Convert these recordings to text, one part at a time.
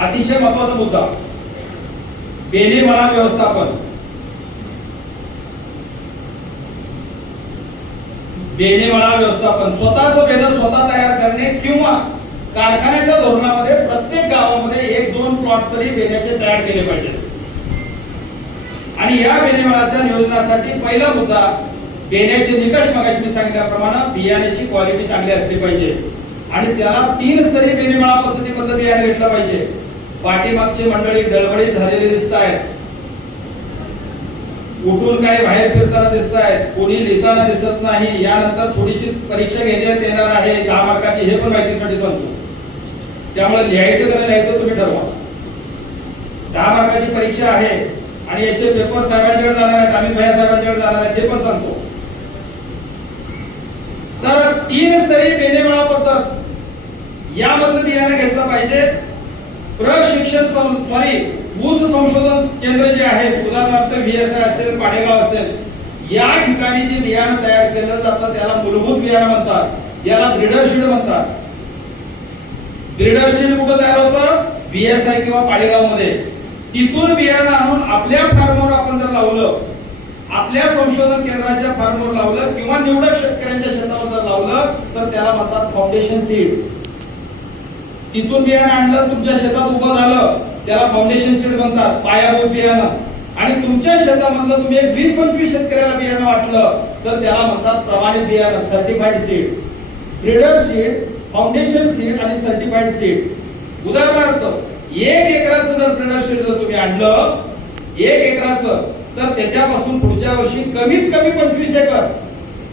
अतिशय महत्त्वाचा मुद्दा. बेने बेनेमळा व्यवस्थापन. बेनेमळा व्यवस्थापन. स्वतःच बेन स्वतः तयार करणे किंवा कारखान्याच्या धोरणामध्ये प्रत्येक गावामध्ये एक दोन प्लॉट तरी बेण्याचे तयार केले पाहिजेत. आणि या बेनेमळाच्या नियोजनासाठी पहिला मुद्दा बेण्याचे निकष मगाशी मी सांगितल्याप्रमाणे बियाण्याची क्वालिटी चांगली असली पाहिजे. आणि त्याला तीन स्तरी बेनेमळा पद्धतीमधलं बियाणे घेतला पाहिजे. पाठीमागची मंडळी डळबळीत झालेली दिसत आहेत उठून काही बाहेर फिरताना दिसत आहेत कोणी लिहिताना दिसत नाही. यानंतर थोडीशी परीक्षा घेण्यात येणार आहे. दहा मार्काची हे पण माहितीसाठी सांगतो. त्यामुळे लिहायचं का लिहायचं तुम्ही ठरवा. दहा मार्काची परीक्षा आहे आणि याचे पेपर साहेबांच्याकडे जाणार आहेत. आम्ही भया साहेबांच्याकडे जाणार आहेत. ते पण सांगतो. तर तीन स्तरी बेनेमाळा पद्धत यामधलं बियाणं घेतलं पाहिजे. प्रशिक्षण सॉरी ऊस संशोधन केंद्र जे आहेत उदाहरणार्थ व्हीएसआय असेल पाडेगाव असेल या ठिकाणी जे बियाणं तयार केलं जातं त्याला मूलभूत बियाणं म्हणतात. याला ब्रिडरशीड म्हणतात. ब्रिडरशीड कुठं तयार होतं? व्हीएसआय किंवा पाडेगावमध्ये तिथून बियाणं आणून आपल्या फार्मवर आपण जर लावलं आपल्या संशोधन केंद्राच्या फार्मवर लावलं किंवा निवडक शेतकऱ्यांच्या शेतावर जर लावलं तर त्याला म्हणतात फाउंडेशन सीड तिथून बियाणं आणलं तुमच्या शेतात उभं झालं त्याला फाउंडेशन सीड म्हणतात पायाभूत बियाणं. आणि तुमच्या शेतामधलं तुम्ही एक वीस पंचवीस शेतकऱ्याला बियाणं वाटलं तर त्याला म्हणतात प्रमाणित बियाणं certified seed breeder seed foundation seed आणि सर्टिफाईड सीड उदाहरणार्थ एक एकराचं जर ब्रिडर सीड जर तुम्ही आणलं एक एकराचं तर त्याच्यापासून पुढच्या वर्षी कमीत कमी पंचवीस एकर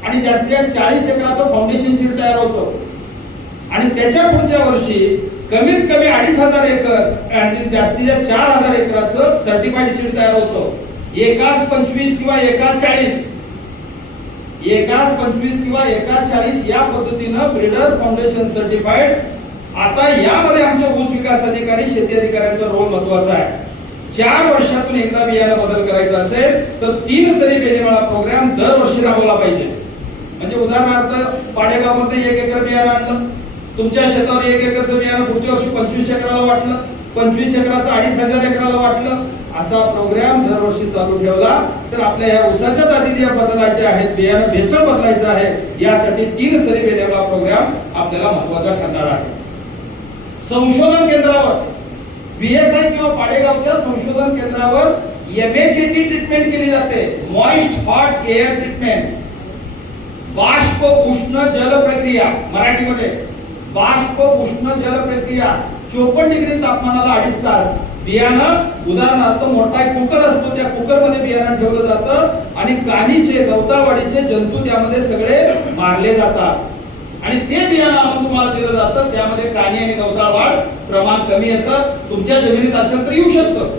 आणि जास्तीत चाळीस एकराचं फाउंडेशन सीड तयार होतं. त्याच्या पुढच्या वर्षी कमीत कमी अडीच हजार एकर आणि जास्तीत जास्त चार हजार एकराचं सर्टिफाईड सीड तयार होतं. एकाच पंचवीस किंवा एका चाळीस. एकाच पंचवीस किंवा एका चाळीस या पद्धतीनं ब्रिडर फाउंडेशन सर्टिफाईड आता यामध्ये आमच्या ऊस विकास अधिकारी शेती अधिकाऱ्यांचा रोल महत्त्वाचा आहे. चार वर्षातून एकदा बियाणं बदल करायचा असेल तर तीन स्तरी बेनेमाळा प्रोग्राम दरवर्षी राबवला पाहिजे. म्हणजे उदाहरणार्थ पाडेगावमध्ये एक एकर बियाणं आणलं. तुमच्या शेतावर एक एकरचं बियाणं पुढच्या वर्षी पंचवीस एकराला वाटलं. पंचवीस एकराचं अडीच हजार एकराला वाटलं. असा प्रोग्राम दरवर्षी चालू ठेवला. तर आपल्या या उसाच्या जाती ज्या बदलायच्या आहेत बियाणं भेसळ बदलायचं आहे यासाठी तीन स्तरी वेगवेगळा प्रोग्राम आपल्याला महत्त्वाचा ठरणार आहे. संशोधन केंद्रावर बीएसआय किंवा पाडेगावच्या संशोधन केंद्रावर एमएचएटी ट्रीटमेंट केली जाते. मॉइस्ट हॉट एअर ट्रीटमेंट बाष्प उष्ण जल प्रक्रिया मराठीमध्ये. बाष्प उष्ण जल प्रक्रिया. चोपन्न डिग्री तापमानाला अडीच तास. बियाणं उदाहरणार्थ मोठा एक कुकर असतो त्या कुकरमध्ये बियाणं ठेवलं जातं आणि कानीचे गवतावाडीचे जंतू त्यामध्ये सगळे मारले जातात. आणि ते बियाणं आणून तुम्हाला दिलं जातं त्यामध्ये कानी आणि गवताळ वाढ प्रमाण कमी येतं. तुमच्या जमिनीत असेल तर येऊ शकतं.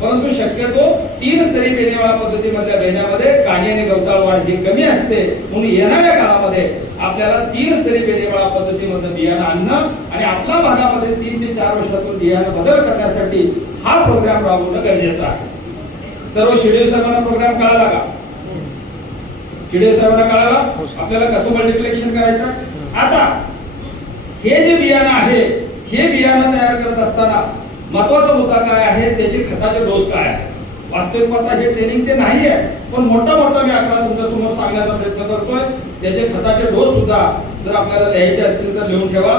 परंतु शक्यतो तीन स्तरी बेनेवाळा पद्धतीमधल्या बेण्यामध्ये काणी आणि गवताळ वाढ ही कमी असते. म्हणून येणाऱ्या काळामध्ये आपल्याला तीन स्तरी बेनेवाळा पद्धतीमधलं बियाणं आणणं आणि आपल्या भागामध्ये तीन ते चार वर्षातून बियाणं बदल करण्यासाठी हा प्रोग्राम राबवणं गरजेचं आहे. सर्व शेड्यूल साहेबांना प्रोग्राम कळाला का? शेड्यूल साहेबांना कळाला? आपल्याला कसं मल्टिप्लेक्शन करायचं? आता हे जे बियाणं आहे हे बियाणं तयार करत असताना महत्त्वाचा मुद्दा काय आहे त्याचे खताचे डोस काय आहे? वास्तविक हे ट्रेनिंग ते नाही आहे पण मोठा मोठा मी आकडा तुमच्यासमोर सांगण्याचा प्रयत्न करतोय. त्याचे खताचे डोस सुद्धा जर आपल्याला लिहायचे असतील तर लिहून ठेवा.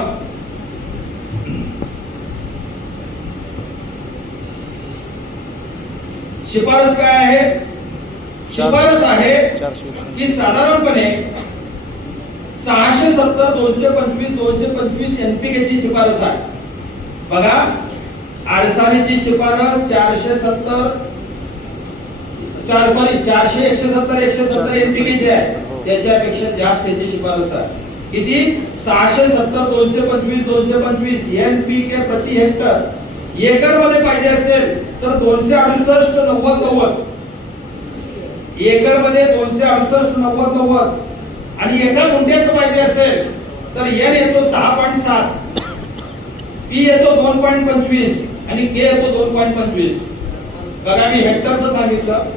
शिफारस काय आहे? शिफारस आहे की साधारणपणे सहाशे सत्तर दोनशे पंचवीस दोनशे पंचवीस एनपीके ची शिफारस आहे. बघा आडसारीची शिफारस चारशे सत्तर चार चारशे एकशे सत्तर एकशे सत्तर एनपीके ची आहे त्याच्यापेक्षा जास्त त्याची शिफारस आहे. किती? सहाशे सत्तर दोनशे पंचवीस दोनशे पंचवीस एनपीके प्रति हेक्टर. एकरमध्ये पाहिजे असेल तर दोनशे अडुसष्ट नव्वद नव्वद. एकरमध्ये दोनशे अडुसष्ट नव्वद नव्वद. आणि एका गुंठ्याचं पाहिजे असेल तर एन येतो सहा पॉईंट सात. पी येतो दोन पॉईंट पंचवीस. आणि के येतो दोन पॉईंट पंचवीस. बघा मी हेक्टरचं सांगितलं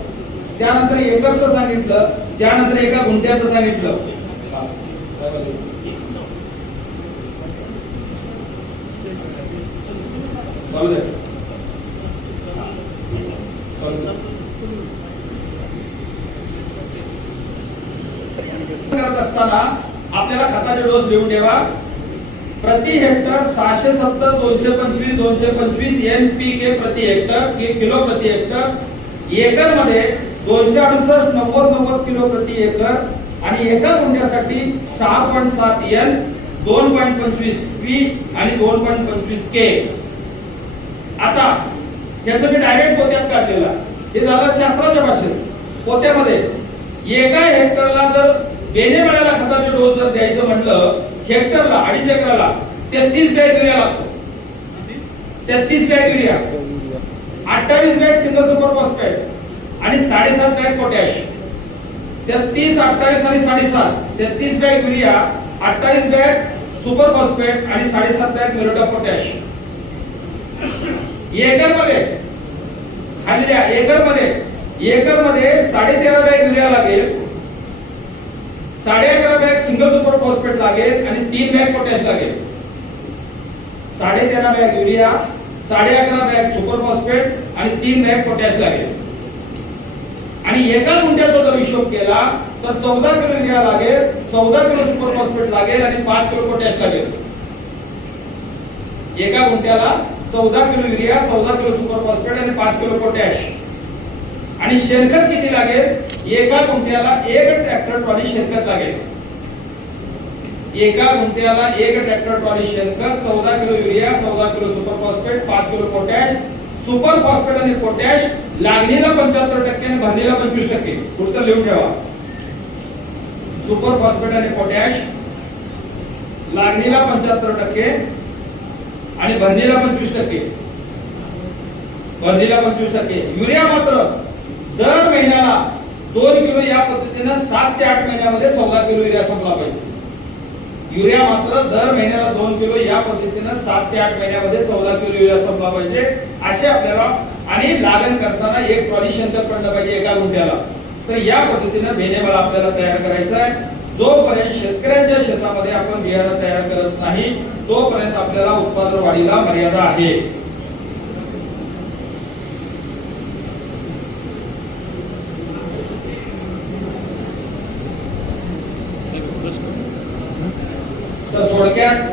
त्यानंतर एकरचं सांगितलं त्यानंतर एका गुंठ्याचं सांगितलं. द्या करत असताना आपल्याला खताचे डोस लिहून ठेवा. प्रति हेक्टर सहाशे सत्तर दोनशे पंचवीस दोनशे पंचवीस एन पी के प्रति हेक्टर किलो प्रति हेक्टर. एकरमध्ये दोनशे अडुसष्ट नव्वद नव्वद किलो प्रति एकर आणि एका गुंठ्यासाठी सहा पॉईंट सात एन दोन पॉईंट पंचवीस पी आणि दोन पॉईंट पंचवीस के आता याचं मी डायरेक्ट पोत्यात काढलेला हे झालं शास्त्राच्या भाषेत. पोत्यामध्ये एका हेक्टरला जर बेने मिळायला खताचे डोस जर द्यायचं म्हटलं हेक्टरला अडीच एकराला. तेहतीस बॅग युरिया लागतो. तेहतीस बॅग युरिया. अठ्ठावीस बॅग सिंगल सुपर फॉस्फेट आणि साडेसात बॅग पोटॅश. तेहतीस अठ्ठावीस आणि साडेसात. तेहतीस बॅग युरिया अठ्ठावीस बॅग सुपर फॉस्फेट आणि साडेसात बॅग मिरोटा पोटॅश. एकरमध्ये खाली एकरमध्ये एकरमध्ये साडे तेरा बॅग युरिया लागेल. साडे अकरा बॅग सिंगल सुपर फॉस्फेट लागेल आणि तीन बॅग पोटॅश लागेल. साडे तेरा बॅग युरिया साडे अकरा बॅग सुपर फॉस्फेट आणि तीन बॅग पोटॅश लागेल. आणि एका गुंठ्याचा जर हिशोब केला तर चौदा किलो युरिया लागेल चौदा किलो सुपर फॉस्फेट लागेल आणि पाच किलो पोटॅश लागेल. एका गुंठ्याला चौदा किलो युरिया चौदा किलो सुपर फॉस्फेट आणि पाच किलो पोटॅश. आणि शेणखत किती लागेल? एका गुंठ्याला एक ट्रॅक्टर ट्रॉली शेणखत लागेल. एका गुंठ्याला एक ट्रॅक्टर ट्रॉली शेणखत चौदा किलो युरिया चौदा किलो सुपर फॉस्फेट पाच किलो पोटॅश सुपर फॉस्फेट आणि पोटॅश लागणीला पंच्याहत्तर टक्के आणि भरणीला पंचवीस टक्के. पुढचं लिहून ठेवा. सुपर फॉस्फेट आणि पोटॅश लागणीला पंच्याहत्तर टक्के आणि भरणीला पंचवीस टक्के. भरणीला पंचवीस टक्के. युरिया मात्र दर महिन्याला दोन किलो या पद्धतीनं सात ते आठ महिन्यामध्ये चौदा किलो युरिया संपला पाहिजे. युरिया मात्र दर महिन्याला दोन किलो या पद्धतीनं सात ते आठ महिन्यामध्ये चौदा किलो युरिया संपला पाहिजे असे आपल्याला आणि लागण करताना एक ट्रॉली शेणखत पडलं पाहिजे एका गुंठ्याला. तर या पद्धतीनं बेनेमाळा आपल्याला तयार करायचा आहे. जोपर्यंत शेतकऱ्यांच्या शेतामध्ये आपण बियाणं तयार करत नाही तोपर्यंत आपल्याला उत्पादन वाढीला मर्यादा आहे. तर थोडक्यात